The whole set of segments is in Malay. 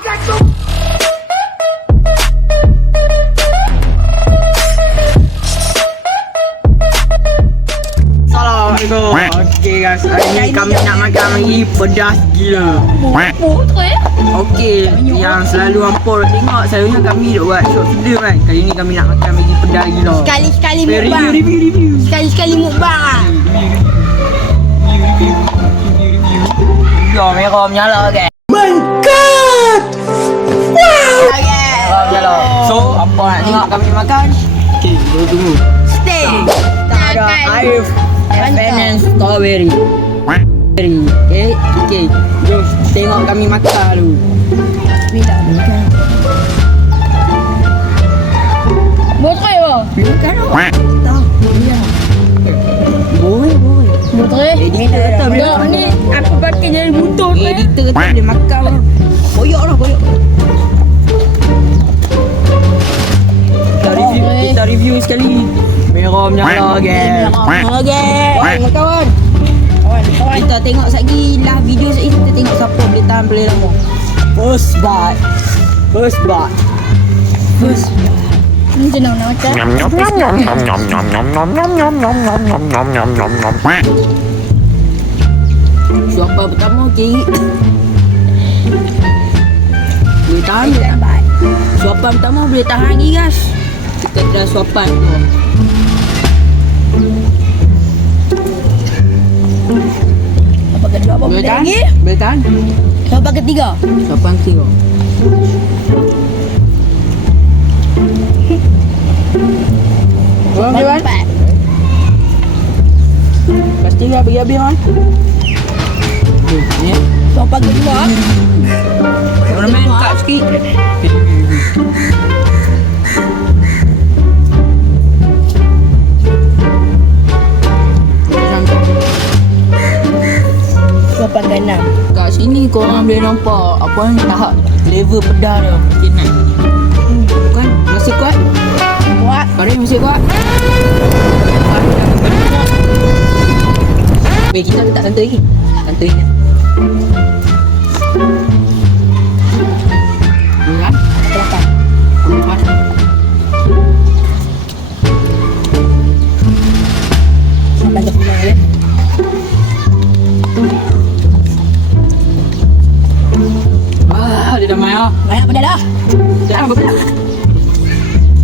Assalamualaikum. Okey guys, hari ni kami nak makan lagi pedas gila. Okey, yang selalu hampa tengok selalunya kami duk buat short film kan. Kali ni kami nak makan lagi pedas gila. Sekali-sekali Review, mukbang. review. Sekali-sekali mukbang. Review. Ya, merah menyala guys. Okay. Merah menyala. So, hampa nak tengok kami makan? Okey, tunggu. Stay. Ada air and strawberry. Okay. Jom tengok kami makan dulu. Bila makan. Botre apa? Makan dulu. Tak. Boleh. Botre. Editor tak boleh. Ni apa pakai jadi butut ni? Editor tak boleh makan. Boyok. Kita review sekali. Merah menyala guys. Okey. Kawan. Kita tengok lagi lah video sekali. Kita tengok siapa boleh tahan boleh lama. First bite. Ni senang nak makan. Suapan pertama kiri. Boleh tahan. Suapan pertama boleh tahan lagi guys. Kita dah suapan tu. Apa kedua apa boleh lagi? Boleh tahan. Apa ketiga? Suapan ketiga. Kurang dia kan? Empat. Pasti dah habis kan? Ni. Apa kedua? Ornamen kat sikit. Apa keenam? Kat sini korang boleh nampak apa ni tahap level pedas dia. Okey naik. Kan masih kuat? Kuat. Karen masih kuat? Weh, kita tak santai lagi. Santai je. Ni kan? Belakang. Empat. Sampai ke pulang ya. Dia dah main ah. Banyak benda dah. Dah apa dah?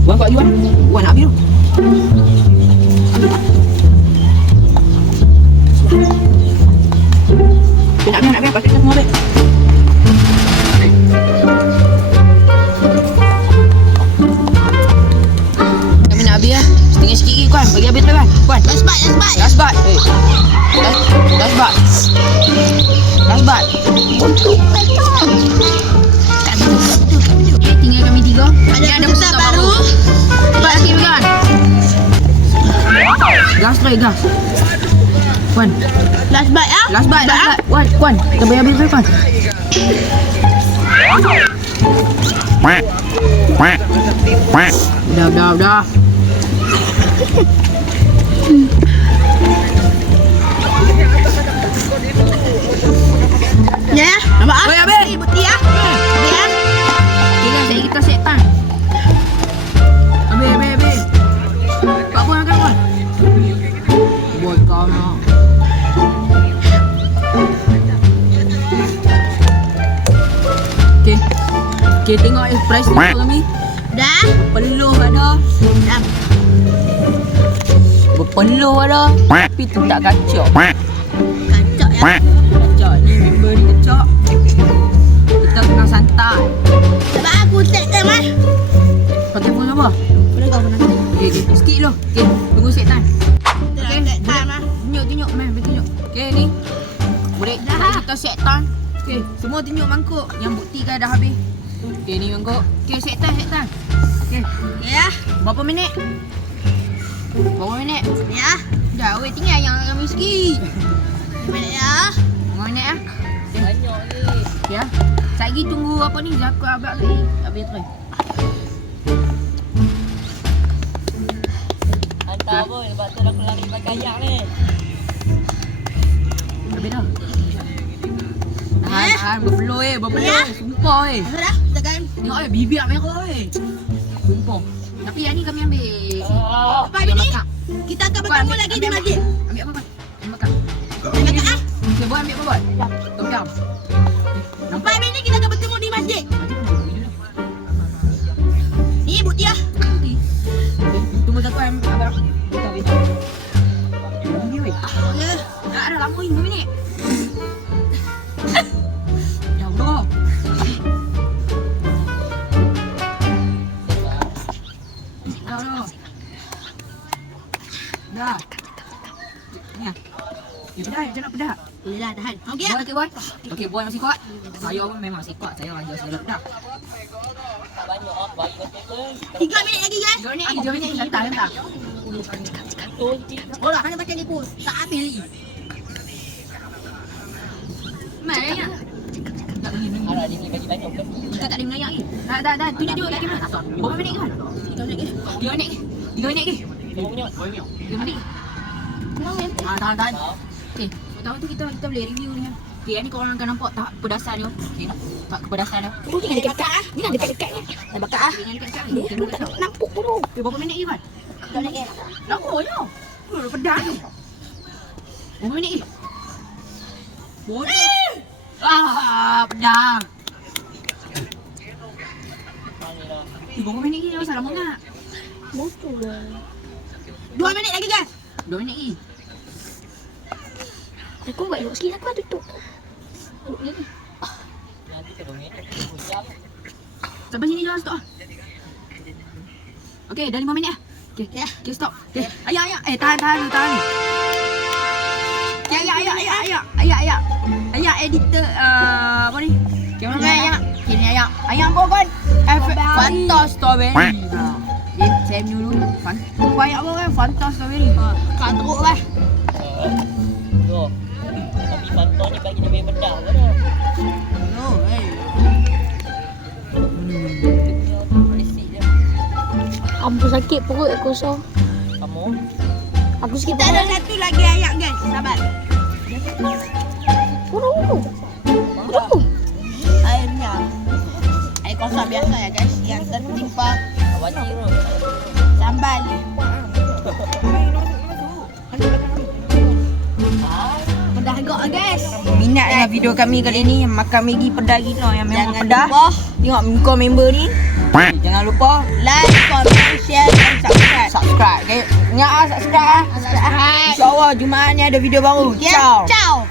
Wan kuat Yuan. Wan nak habis tu. Nak habis pakai semua habis. Kami nak habis lah. Setengah sikit lagi Kuan. Bagi habis tu kan. Kuan. Last bite. Last bat. Last bat. Okay, tinggal kami tiga. Ada besar baru. Cepat sikit kan. Gas try gas. Kuan. Last bite ah. Last bat. Kuan. Kita bagi habis tu Kuan. Dah. Ya. Nampak ah? Oi, habis. Bukti ah. Habis ah. Okay guys, jadi kita set time. Habis. Pak Puan makan Puan. Buat kau nak. Okay, tengok price ni kami. Dah. Peluh ada. Dah. Berpeluh ada. Tapi tu tak kacau. Kacak ya. Kacau ni member ni kacau. Kita kena santai. Sebab aku set time ah. Pakai phone apa? Boleh kau pernah. Okay. Sikit dulu. Okay, tunggu set time. Okay. Set time ah. Tunjuk. Tunjuk. Okay, ni. Boleh Dah. kita set time. Okay, semua tunjuk mangkuk. Yang buktikan dah habis. Okay, ni mangkuk. Okay, set time. Okay, Ya. berapa minit? Ya. Dah, weh, tinggal yang kami sikit. Boleh ya. 5 minit lah. Okay. Banyak ni. Okay, lah. Sekejap lagi tunggu apa ni, Zakut abad lagi. Habis try. Hantar pun, lepas tu aku lari pakai kayak ni. Habis dah. Tahan, berpeluh sumpah Sudah, tekan. Tengok bibir nak merah sumpah. Tapi yang ni kami ambil. Apa ni? Kita akan bertemu lagi di masjid. Ambil apa? Ambil makan. Ambil makan. Okey, buat ambil apa buat? Tom. Apa ni kita akan bertemu di masjid. Ni bukti ah. Tunggu satu abang. Betul. Ini weh. Ya. Dah ada lama ni 5 minit. Ya Allah. Dah. Ni. Dia pedas. Boleh lah, tahan. Okey. Boy. Okey, boy masih kuat. Saya pun memang masih kuat. Saya orang saya pedas. Banyak ah, bagi betul. 3 minit lagi guys. 2 minit. Lantar. Oh lah, hanya pakai ni pun. Tak habis lagi. Mai ya. Alah dia ni bagi banyak betul. Kita tak boleh mengayak lagi. Dah. Tunjuk dulu kat kamera. Berapa minit kan? 3 minit lagi. 3 minit lagi. Tengok punya. 3 minit. Tahan. Okey, tahu tu kita boleh review ni. Okey, ni korang akan nampak tahap kepedasan dia. Okey, tahap kepedasan dia. Oh, ni dekat-dekat ah. Ni dekat-dekat ni. Dah bakar ah. Ni dekat ni. Nampak dulu. Okey, berapa minit lagi kan? 3 minit lagi. Lama je. Pedas ni. Berapa minit lagi? Bodoh. Pedas. Berapa minit lagi? Asal lama nak? Betul lah. 2 minit lagi guys. 2 minit lagi. Aku buat elok sikit aku tutup. Nanti ke 2 minit. Jam. Sampai sini jangan stop. Okey, dah 5 minit dah. Okey, stop. Okey. Ayah. Tahan. Okey, ayah. Ayah editor apa ni? Kamera ayah. Kini ayah. Ayah apa kan? Fanta strawberry. Saya dulu. Fanta ayah apa kan? Fanta strawberry. Kau teruk lah. Tu. Tapi Fanta ni bagi lebih bedah ke dah. No, Berisik je. Aku sakit perut aku so. Kamu? Aku sakit kita ada perut. satu lagi ayat guys. Sabar. Airnya. Air kosong biasa ya guys. Yang tertimpa Awak tu. sambal. Pedas gak guys. Minat dengan video kami kali ni makan Maggi pedas gila yang memang Jangan pedas. lupa Tengok muka member ni. Jangan lupa like, comment, share dan subscribe. subscribe. Okay? Ingat subscribe. Subscribe. InsyaAllah Jumaat ni ada video baru. Okay, Ciao. ciao.